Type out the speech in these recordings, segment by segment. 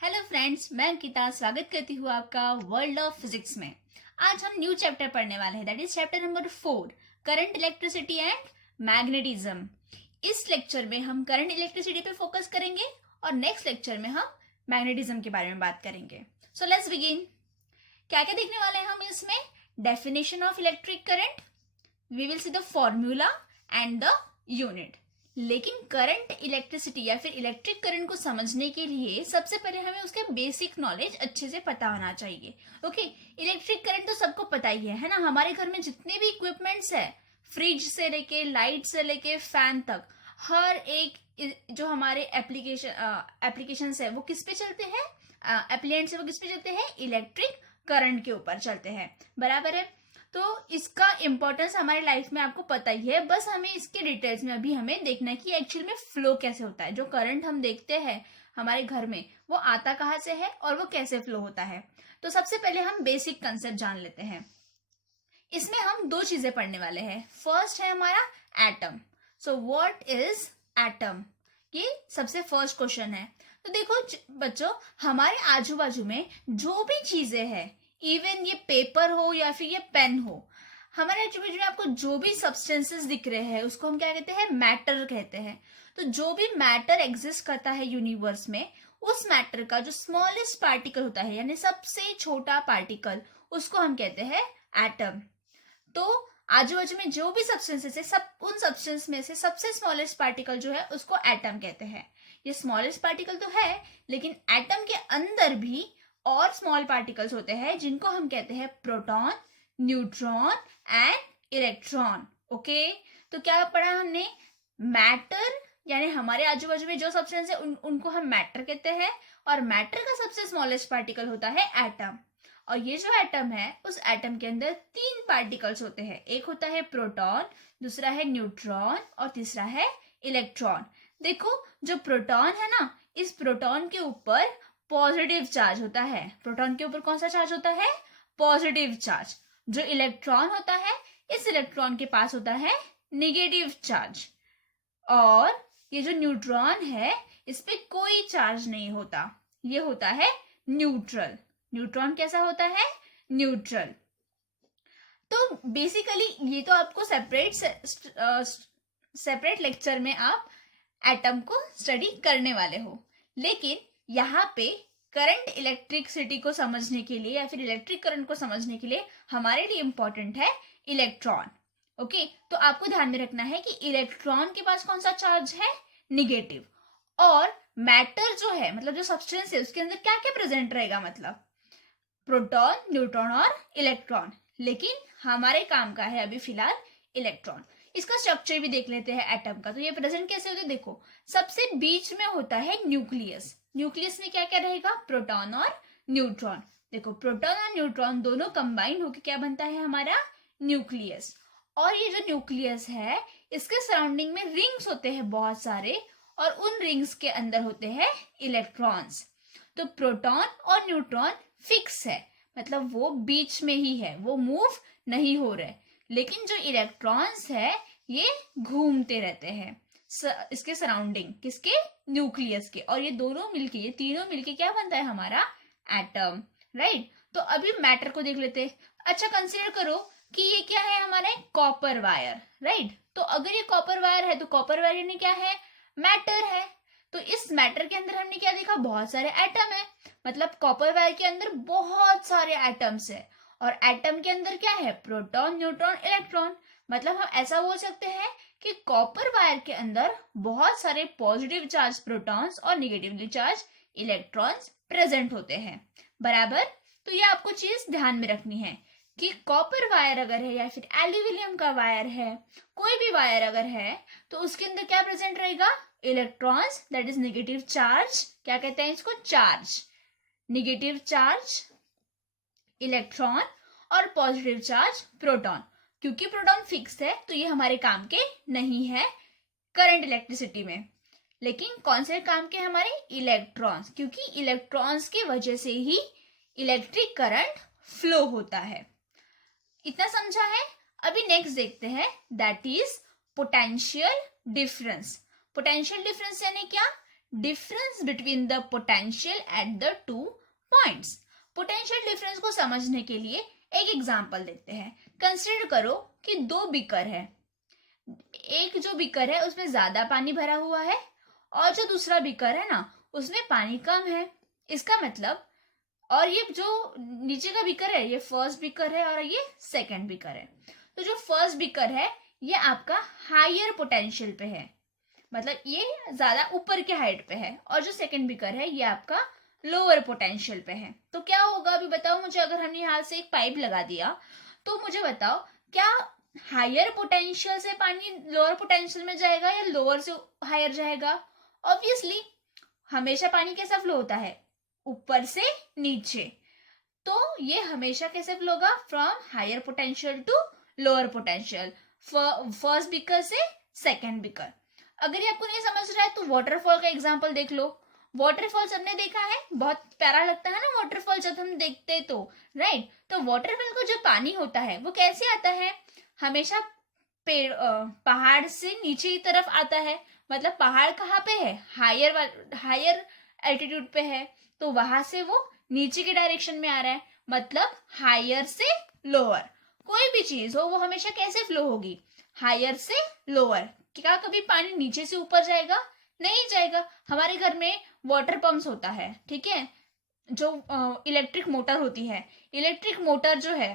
Hello friends, मैं अंकिता स्वागत करती हूँ आपका वर्ल्ड ऑफ फिजिक्स में। आज हम न्यू चैप्टर पढ़ने वाले हैं, that is chapter number 4, current electricity and magnetism. इस लेक्चर में हम करंट इलेक्ट्रिसिटी पे फोकस करेंगे और नेक्स्ट लेक्चर में हम मैग्नेटिज्म के बारे में बात करेंगे। So let's begin. क्या क्या देखने वाले हैं हम इसमें? Definition of electric current, we will see the formula and the unit. लेकिन करंट इलेक्ट्रिसिटी या फिर इलेक्ट्रिक करंट को समझने के लिए सबसे पहले हमें उसके बेसिक नॉलेज अच्छे से पता होना चाहिए। ओके, इलेक्ट्रिक करंट तो सबको पता ही है ना। हमारे घर में जितने भी इक्विपमेंट्स है, फ्रिज से लेके लाइट से लेके फैन तक, हर एक जो हमारे एप्लीकेशंस है वो किस पे चलते हैं? एप्लियंस है वो किस पे चलते हैं? इलेक्ट्रिक करंट के ऊपर चलते हैं, बराबर है। तो इसका इंपॉर्टेंस हमारी लाइफ में आपको पता ही है, बस हमें इसके डिटेल्स में अभी हमें देखना है कि एक्चुअल में फ्लो कैसे होता है। जो करंट हम देखते हैं हमारे घर में वो आता कहाँ से है और वो कैसे फ्लो होता है। तो सबसे पहले हम बेसिक कंसेप्ट जान लेते हैं। इसमें हम दो चीजें पढ़ने वाले हैं। फर्स्ट है हमारा atom. So what is atom, ये सबसे फर्स्ट क्वेश्चन है। तो देखो बच्चों, हमारे आजू बाजू में जो भी चीजें हैं, इवन ये पेपर हो या फिर ये पेन हो, हमारे आजू बाजू में आपको जो भी सब्सटेंसेस दिख रहे हैं उसको हम क्या कहते हैं? मैटर कहते हैं। तो जो भी मैटर एग्जिस्ट करता है यूनिवर्स में, उस मैटर का जो स्मॉलेस्ट पार्टिकल होता है, यानी सबसे छोटा पार्टिकल, उसको हम कहते हैं एटम। तो आजू बाजू में जो भी सब्सटेंसेस है, सब उन सब्सटेंस में से सबसे स्मॉलेस्ट पार्टिकल जो है उसको एटम कहते हैं। ये स्मॉलेस्ट पार्टिकल तो है, लेकिन एटम के अंदर भी और स्मॉल पार्टिकल्स होते हैं जिनको हम कहते हैं proton, neutron and electron. Okay, तो क्या पढ़ा हमने? मैटर, यानी हमारे आजू बाजू में जो सब्सटेंस है उनको हम मैटर कहते हैं, और मैटर का सबसे स्मॉलेस्ट पार्टिकल होता है एटम। और ये जो एटम है, उस एटम के अंदर 3 पार्टिकल्स होते हैं। एक होता है प्रोटॉन, दूसरा है न्यूट्रॉन और तीसरा है इलेक्ट्रॉन। देखो, जो प्रोटॉन है ना, इस प्रोटॉन के ऊपर पॉजिटिव चार्ज होता है। प्रोटॉन के ऊपर कौन सा चार्ज होता है? Positive charge. जो इलेक्ट्रॉन होता है, इस इलेक्ट्रॉन के पास होता है निगेटिव चार्ज। और ये जो न्यूट्रॉन है, इस पे कोई चार्ज नहीं होता, ये होता है न्यूट्रल। न्यूट्रॉन कैसा होता है? न्यूट्रल। तो बेसिकली ये तो आपको सेपरेट लेक्चर में आप एटम को स्टडी करने वाले हो, लेकिन यहाँ पे करंट इलेक्ट्रिसिटी को समझने के लिए या फिर इलेक्ट्रिक करंट को समझने के लिए हमारे लिए इंपॉर्टेंट है इलेक्ट्रॉन। ओके, तो आपको ध्यान में रखना है कि इलेक्ट्रॉन के पास कौन सा चार्ज है? निगेटिव। और मैटर जो है, मतलब जो सब्सटेंस है, उसके अंदर क्या क्या प्रेजेंट रहेगा? मतलब प्रोटॉन, न्यूट्रॉन और इलेक्ट्रॉन। लेकिन हमारे काम का है अभी फिलहाल इलेक्ट्रॉन। इसका स्ट्रक्चर भी देख लेते हैं एटम का। तो ये प्रेजेंट कैसे होते हैं? देखो, सबसे बीच में होता है न्यूक्लियस। न्यूक्लियस में क्या क्या रहेगा? प्रोटॉन और न्यूट्रॉन। देखो, प्रोटॉन और न्यूट्रॉन दोनों कंबाइन होकर क्या बनता है? हमारा न्यूक्लियस। और ये जो न्यूक्लियस है, इसके सराउंडिंग में रिंग्स होते हैं बहुत सारे, और उन रिंग्स के अंदर होते हैं इलेक्ट्रॉन्स। तो प्रोटॉन और न्यूट्रॉन फिक्स है, मतलब वो बीच में ही है, वो मूव नहीं हो रहे। लेकिन जो इलेक्ट्रॉन्स है, ये घूमते रहते हैं इसके सराउंडिंग, किसके? न्यूक्लियस के। और ये दोनों मिलके, ये तीनों मिलके क्या बनता है? हमारा एटम, राइट। तो अभी मैटर को देख लेते हैं। अच्छा, कंसीडर करो कि ये क्या है? हमारा कॉपर वायर, राइट। तो अगर ये कॉपर वायर है, तो कॉपर वायर यानी क्या है? मैटर है। तो इस मैटर के अंदर हमने क्या देखा? बहुत सारे एटम है। मतलब कॉपर वायर के अंदर बहुत सारे एटम्स है, और एटम के अंदर क्या है? Proton, neutron, electron. मतलब हम ऐसा बोल सकते हैं कि कॉपर वायर के अंदर बहुत सारे पॉजिटिव चार्ज प्रोटॉन्स और निगेटिवली चार्ज इलेक्ट्रॉन्स प्रेजेंट होते हैं, बराबर। तो ये आपको चीज ध्यान में रखनी है कि कॉपर वायर अगर है या फिर एल्यूमिनियम का वायर है, कोई भी वायर अगर है, तो उसके अंदर क्या प्रेजेंट रहेगा? Electrons, that is negative charge. क्या कहते हैं इसको? चार्ज। नेगेटिव चार्ज इलेक्ट्रॉन और पॉजिटिव चार्ज प्रोटॉन। क्योंकि प्रोटॉन फिक्स है, तो ये हमारे काम के नहीं है करंट इलेक्ट्रिसिटी में। लेकिन कौन से काम के? हमारे इलेक्ट्रॉन्स, क्योंकि इलेक्ट्रॉन्स की वजह से ही इलेक्ट्रिक करंट फ्लो होता है। इतना समझा है? अभी नेक्स्ट देखते हैं, that is potential difference. Potential difference यानी क्या? Difference between the potential at the two points. Potential difference को समझने के लिए एक एग्जांपल देखते हैं। कंसीडर करो कि दो बीकर है, एक जो बीकर है उसमें ज्यादा पानी भरा हुआ है और जो दूसरा बीकर है ना उसमें पानी कम है। इसका मतलब, और ये जो नीचे का बीकर है ये फर्स्ट बीकर है और ये सेकंड बीकर है। तो जो फर्स्ट बीकर है ये आपका हायर पोटेंशियल पे है, मतलब ये ज्यादा ऊपर के हाइट पे है, और जो सेकंड बीकर है ये आपका लोअर पोटेंशियल पे है। तो क्या होगा अभी बताओ मुझे, अगर हमने यहाँ से एक पाइप लगा दिया तो मुझे बताओ क्या हायर पोटेंशियल से पानी लोअर पोटेंशियल में जाएगा या लोअर से हायर जाएगा? ऑब्वियसली हमेशा पानी कैसा फ्लो होता है, ऊपर से नीचे। तो ये हमेशा कैसे फ्लो होगा, from higher potential to lower potential, first beaker से सेकंड बीकर। अगर ये आपको नहीं समझ रहा है तो वाटरफॉल का एग्जांपल देख लो। वाटरफॉल सबने देखा है, बहुत प्यारा लगता है ना वाटरफॉल जब हम देखते तो, राइट। तो वाटरफॉल का जो पानी होता है वो कैसे आता है, हमेशा पेड़ पहाड़ से नीचे की तरफ आता है। मतलब पहाड़ कहाँ पे है, हायर एल्टीट्यूड पे है, तो वहां से वो नीचे के डायरेक्शन में आ रहा है, मतलब हायर से लोअर। कोई भी चीज हो वो हमेशा कैसे फ्लो होगी, हायर से लोअर। क्या कभी पानी नीचे से ऊपर जाएगा? नहीं जाएगा। हमारे घर में वाटर पंप्स होता है, ठीक है, जो इलेक्ट्रिक मोटर होती है। इलेक्ट्रिक मोटर जो है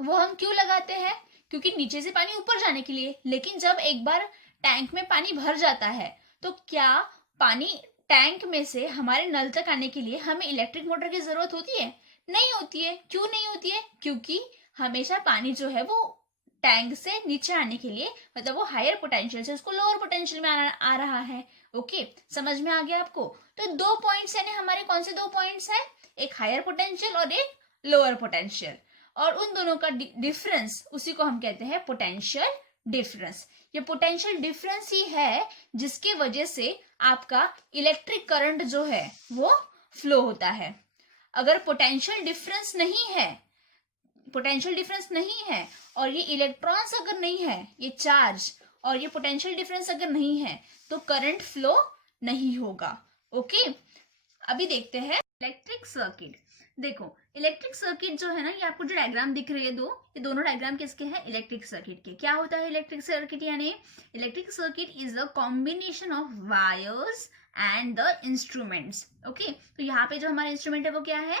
वो हम क्यों लगाते हैं, क्योंकि नीचे से पानी ऊपर जाने के लिए। लेकिन जब एक बार टैंक में पानी भर जाता है तो क्या पानी टैंक में से हमारे नल तक आने के लिए हमें इलेक्ट्रिक मोटर की जरूरत होती है? नहीं होती है। क्यों नहीं होती है? क्योंकि हमेशा पानी जो है वो टैंक से नीचे आने के लिए, मतलब वो हायर पोटेंशियल से उसको लोअर पोटेंशियल में आ रहा है। ओके, समझ में आ गया आपको? तो दो पॉइंट्स यानी हमारे कौन से दो पॉइंट्स हैं, एक हायर पोटेंशियल और एक लोअर पोटेंशियल, और उन दोनों का डिफरेंस उसी को हम कहते हैं पोटेंशियल डिफरेंस। ये पोटेंशियल डिफरेंस ही है जिसके वजह से आपका इलेक्ट्रिक करंट जो है वो फ्लो होता है। अगर पोटेंशियल डिफरेंस नहीं है और ये इलेक्ट्रॉन्स अगर नहीं है, ये चार्ज और ये पोटेंशियल डिफरेंस अगर नहीं है तो करंट फ्लो नहीं होगा। ओके, अभी देखते हैं इलेक्ट्रिक सर्किट। देखो इलेक्ट्रिक सर्किट जो है ना, ये आपको जो डायग्राम दिख रही है ये दोनों डायग्राम किसके हैं, इलेक्ट्रिक सर्किट के। क्या होता है इलेक्ट्रिक सर्किट, यानी electric circuit is a combination of wires and the instruments. Okay, तो यहाँ पे जो हमारा इंस्ट्रूमेंट है वो क्या है,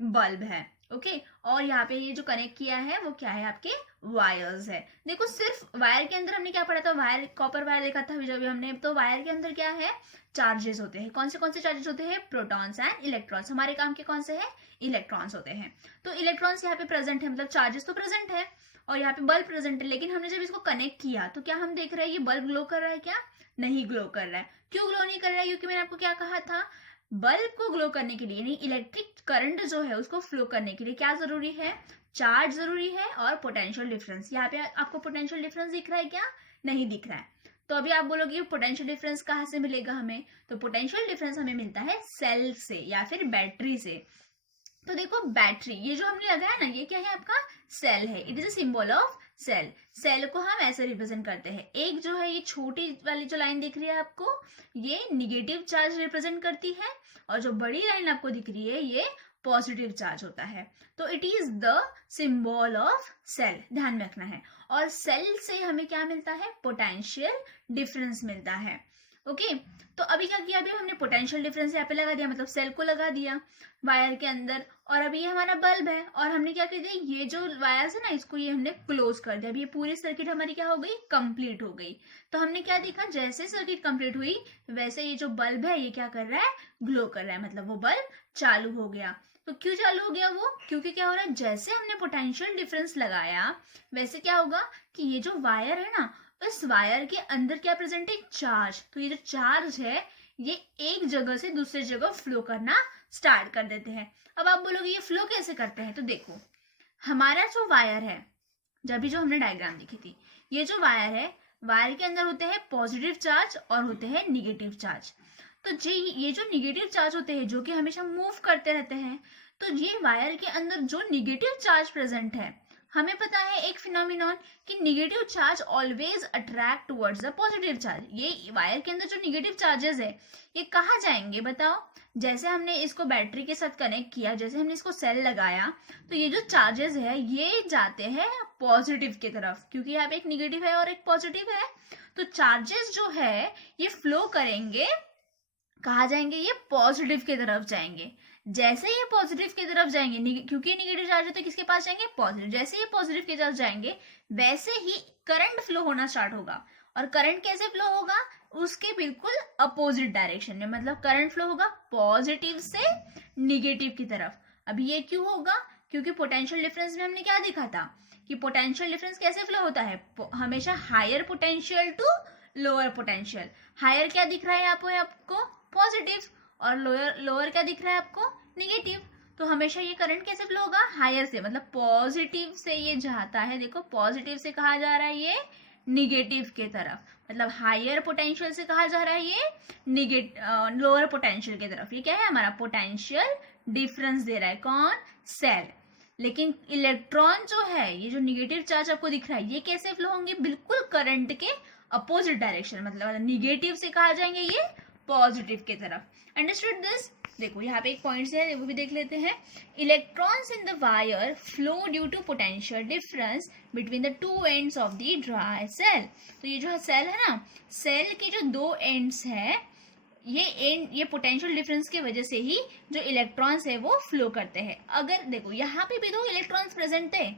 बल्ब है। ओके, और यहाँ पे ये जो कनेक्ट किया है वो क्या है, आपके वायर्स है। देखो सिर्फ वायर के अंदर हमने क्या पढ़ा था, वायर, कॉपर वायर देखा था जब हमने। तो वायर के अंदर क्या है, चार्जेस होते हैं। कौन से चार्जेस होते हैं, प्रोटॉन्स एंड इलेक्ट्रॉन्स। हमारे काम के कौन से हैं, इलेक्ट्रॉन्स होते हैं। तो इलेक्ट्रॉन्स यहाँ पे प्रेजेंट है, मतलब चार्जेस तो प्रेजेंट है, और यहाँ पे बल्ब प्रेजेंट है। लेकिन हमने जब इसको कनेक्ट किया तो क्या हम देख रहे हैं ये बल्ब ग्लो कर रहा है, क्या नहीं ग्लो कर रहा है। क्यों ग्लो नहीं कर रहा है, क्योंकि मैंने आपको क्या कहा था, बल्ब को ग्लो करने के लिए, यानी इलेक्ट्रिक करंट जो है उसको फ्लो करने के लिए क्या जरूरी है, चार्ज जरूरी है और पोटेंशियल डिफरेंस। यहाँ पे आपको पोटेंशियल डिफरेंस दिख रहा है क्या, नहीं दिख रहा है। तो अभी आप बोलोगे पोटेंशियल डिफरेंस कहाँ से मिलेगा हमें, तो पोटेंशियल डिफरेंस हमें मिलता है सेल से या फिर बैटरी से। तो देखो बैटरी, ये जो हमने लगाया ना, ये क्या है, आपका सेल है। It is a symbol of cell. Cell को हम ऐसे रिप्रेजेंट करते हैं। एक जो है ये छोटी वाली जो लाइन दिख रही है आपको, ये निगेटिव चार्ज रिप्रेजेंट करती है, और जो बड़ी लाइन आपको दिख रही है ये पॉजिटिव चार्ज होता है। तो it is the symbol of cell, ध्यान में रखना है। और सेल से हमें क्या मिलता है, पोटेंशियल डिफरेंस मिलता है। ओके, तो अभी क्या किया, अभी हमने पोटेंशियल डिफरेंस यहाँ पे लगा दिया, मतलब सेल को लगा दिया वायर के अंदर, और अभी ये हमारा बल्ब है, और हमने क्या कर दिया, ये जो वायर्स है ना इसको ये हमने क्लोज कर दिया। अभी ये पूरी सर्किट हमारी क्या हो गई, कंप्लीट हो गई। तो हमने क्या देखा, जैसे सर्किट कंप्लीट हुई वैसे ये जो बल्ब है ये क्या कर रहा है, ग्लो कर रहा है, मतलब वो बल्ब चालू हो गया। तो क्यों चालू हो गया वो, क्योंकि क्या हो रहा है, जैसे हमने पोटेंशियल डिफरेंस लगाया वैसे क्या होगा कि ये जो वायर है ना, इस वायर के अंदर क्या प्रेजेंट है, चार्ज। तो ये जो चार्ज है ये एक जगह से दूसरी जगह फ्लो करना स्टार्ट कर देते हैं। अब आप बोलोगे ये फ्लो कैसे करते हैं, तो देखो हमारा जो वायर है, जब भी जो हमने डायग्राम देखी थी, ये जो वायर है, वायर के अंदर होते हैं पॉजिटिव चार्ज और होते हैं निगेटिव चार्ज। तो ये जो निगेटिव चार्ज होते हैं जो कि हमेशा मूव करते रहते हैं, तो ये वायर के अंदर जो निगेटिव चार्ज प्रेजेंट है हमें पता है एक फिनोमिनॉन कि negative charge always attract towards the positive charge. ये वायर के अंदर जो निगेटिव चार्जेस है ये कहाँ जाएंगे बताओ? जैसे हमने इसको बैटरी के साथ कनेक्ट किया, जैसे हमने इसको सेल लगाया, तो ये जो चार्जेस है ये जाते हैं पॉजिटिव की तरफ, क्योंकि यहाँ पे एक निगेटिव है और एक पॉजिटिव है। तो चार्जेस जो है ये फ्लो करेंगे, कहाँ जाएंगे? ये पॉजिटिव की तरफ जाएंगे। जैसे ये पॉजिटिव की तरफ जाएंगे, क्योंकि निगेटिव चार्ज है तो किसके पास जाएंगे? पॉजिटिव। जैसे ये पॉजिटिव की तरफ जाएंगे वैसे ही करंट फ्लो होना स्टार्ट होगा। और करंट कैसे फ्लो होगा? उसके बिल्कुल अपोजिट डायरेक्शन में, मतलब करंट फ्लो होगा पॉजिटिव से निगेटिव की तरफ। अभी ये क्यों होगा? क्योंकि पोटेंशियल डिफरेंस में हमने क्या देखा था कि पोटेंशियल डिफरेंस कैसे फ्लो होता है? हमेशा higher potential to lower potential. Higher क्या दिख रहा है आपको? पॉजिटिव। और लोअर क्या दिख रहा है आपको? निगेटिव। तो हमेशा ये करंट कैसे फ्लो होगा? हायर से, मतलब पॉजिटिव से ये जाता है। देखो पॉजिटिव से कहा जा रहा है ये निगेटिव के तरफ, मतलब हायर पोटेंशियल से कहा जा रहा है ये लोअर पोटेंशियल की तरफ। ये क्या है? हमारा पोटेंशियल डिफरेंस दे रहा है कौन? सेल। लेकिन इलेक्ट्रॉन जो है, ये जो निगेटिव चार्ज आपको दिख रहा है, ये कैसे फ्लो होंगे? बिल्कुल करंट के अपोजिट डायरेक्शन, मतलब निगेटिव से कहा जाएंगे ये पॉजिटिव की तरफ। Understood this? देखो यहाँ पे एक पॉइंट है वो भी देख लेते हैं। Electrons in the wire flow due to potential difference between the two ends of the dry cell. तो ये जो सेल है ना, सेल के जो दो एंड्स है, ये पोटेंशियल डिफरेंस की वजह से ही जो इलेक्ट्रॉन्स है वो फ्लो करते हैं। अगर देखो यहाँ पे भी दो इलेक्ट्रॉन्स प्रेजेंट थे,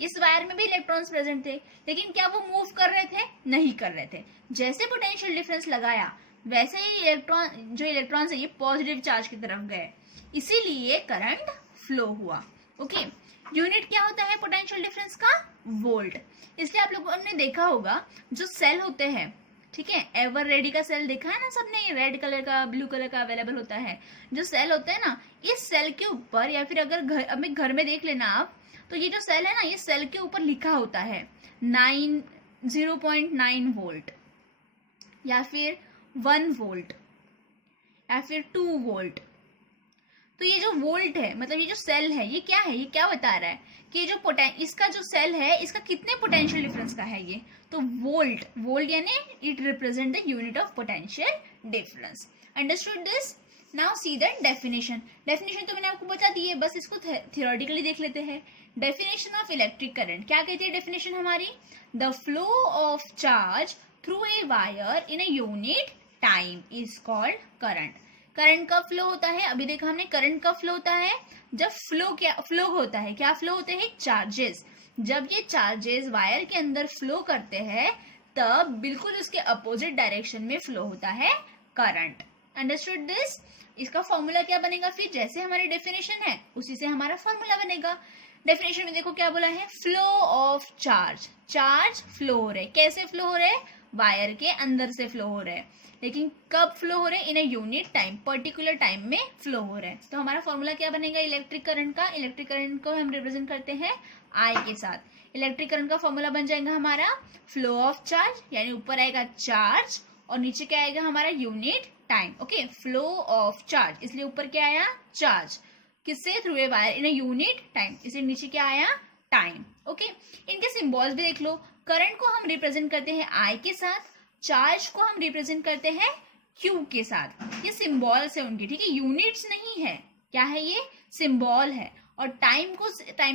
इस वायर में भी इलेक्ट्रॉन्स प्रेजेंट थे, लेकिन क्या वो मूव कर रहे थे? नहीं कर रहे थे। जैसे पोटेंशियल डिफरेंस लगाया वैसे ही इलेक्ट्रॉन्स है ये पॉजिटिव चार्ज की तरफ गए, इसीलिए करंट फ्लो हुआ। ओके, यूनिट क्या होता है पोटेंशियल डिफरेंस का? वोल्ट। इसलिए आप लोगों ने देखा होगा जो सेल होते हैं, ठीक है, एवर रेडी का सेल देखा है ना सबने, रेड कलर का ब्लू कलर का अवेलेबल होता है। जो सेल होता है ना, इस सेल के ऊपर, या फिर अगर अपने घर में देख लेना आप, तो ये जो सेल है ना, ये सेल के ऊपर लिखा होता है 0.9 वोल्ट, या फिर 1 वोल्ट, या फिर 2 वोल्ट। तो ये जो वोल्ट है, मतलब ये जो सेल है, ये क्या है? ये क्या बता रहा है कि ये जो इसका जो सेल है, इसका कितने पोटेंशियल डिफरेंस का है ये? तो वोल्ट यानी it represent the unit of potential difference. Understood this? Now see the definition. Definition तो मैंने आपको बता दी है, बस इसको थियोरेटिकली देख लेते हैं। डेफिनेशन ऑफ इलेक्ट्रिक करंट क्या कहती है डेफिनेशन हमारी? The flow of charge through a wire in a unit time is called current. Current कब फ्लो होता है? अभी देखा हमने करंट कब फ्लो होता है? जब फ्लो होता है, क्या फ्लो होते हैं? चार्जेस। जब ये चार्जेस वायर के अंदर फ्लो करते हैं तब बिल्कुल उसके अपोजिट डायरेक्शन में फ्लो होता है करंट। Understood this? इसका फॉर्मूला क्या बनेगा फिर? जैसे हमारी डेफिनेशन है उसी से हमारा फॉर्मूला बनेगा। डेफिनेशन में देखो क्या बोला है? Flow of charge. Charge flow हो रहे, कैसे फ्लो हो रहे? वायर के अंदर से फ्लो हो रहे हैं, लेकिन कब फ्लो हो रहे हैं? इन a unit time, particular time में फ्लो हो रहे हैं। तो हमारा फॉर्मूला क्या बनेगा इलेक्ट्रिक करंट का? इलेक्ट्रिक करंट को हम रिप्रेजेंट करते हैं आई के साथ। इलेक्ट्रिक करंट का फॉर्मूला बन जाएगा हमारा फ्लो ऑफ चार्ज, यानी ऊपर आएगा चार्ज और नीचे क्या आएगा हमारा? Unit time. Okay, flow of charge, इसलिए ऊपर क्या आया? चार्ज, किससे? Through a wire in a unit time, इसलिए नीचे क्या आया? टाइम। ओके, इनके सिंबल्स भी देख लो। करंट को हम रिप्रेजेंट करते हैं आई के साथ, चार्ज को हम रिप्रेजेंट करते हैं क्यू के साथ। ये सिंबल्स है उनके, ठीक है, यूनिट्स नहीं है। क्या है ये? सिंबल है। और टाइम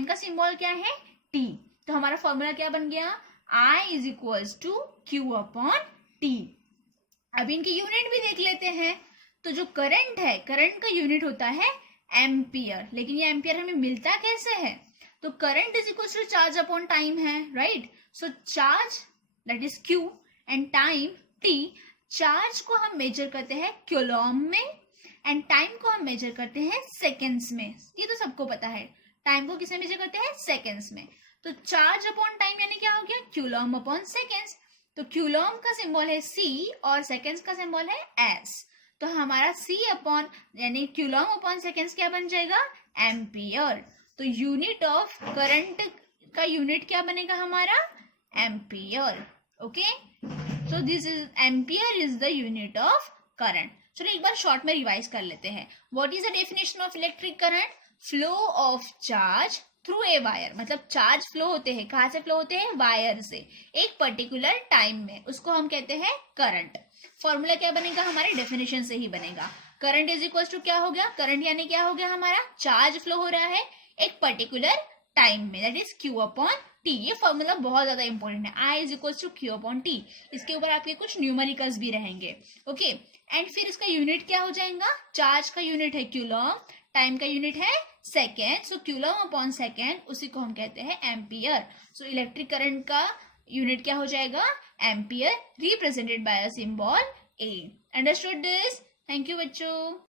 का सिंबल क्या है? टी। तो हमारा फॉर्मूला क्या बन गया? I is equals to Q upon T. अब इनकी यूनिट भी देख लेते हैं। तो जो करंट है, करंट का यूनिट होता है एम्पियर, लेकिन ये एम्पियर हमें मिलता कैसे है? तो current is equals to charge upon time है, right? So charge that is Q and time T. Charge को हम मेजर करते हैं कूलॉम में एंड टाइम को हम मेजर करते हैं सेकेंड्स में। ये तो सबको पता है, टाइम को किसमें मेजर करते हैं? सेकेंड्स में। तो चार्ज अपॉन टाइम यानी क्या हो गया? Coulomb upon seconds. तो कूलॉम का सिंबल है C और सेकेंड्स का सिंबल है S। तो हमारा C अपॉन यानी कूलॉम अपॉन सेकेंड्स क्या बन जाएगा? एम्पियर। तो यूनिट ऑफ करंट का यूनिट क्या बनेगा हमारा? Ampere. Okay, so this is ampere is the unit of current. चलो एक बार शॉर्ट में रिवाइज कर लेते हैं। What is the definition of electric current? Flow of charge through a wire, मतलब चार्ज फ्लो होते हैं, कहाँ से फ्लो होते हैं, वायर से, एक पर्टिकुलर टाइम में, उसको हम कहते हैं करंट। फॉर्मूला क्या बनेगा, हमारे डेफिनेशन से ही बनेगा। करंट इज इक्वल टू क्या हो गया, करंट यानी क्या हो गया, हमारा चार्ज फ्लो हो रहा है एक पर्टिकुलर टाइम में, that is Q upon T. ये फॉर्मूला बहुत ज्यादा इंपॉर्टेंट है, I is equal to Q upon T. इसके ऊपर आपके कुछ न्यूमेरिकल्स भी रहेंगे, ओके। एंड फिर इसका यूनिट क्या हो जाएगा, चार्ज का यूनिट है क्यूलॉम, टाइम का यूनिट है सेकेंड, सो क्यूलॉम अपॉन सेकेंड, उसी को हम कहते हैं एम्पियर। सो इलेक्ट्रिक करंट का यूनिट क्या हो जाएगा, ampere, represented by a symbol A. Understood this? Thank you बच्चों।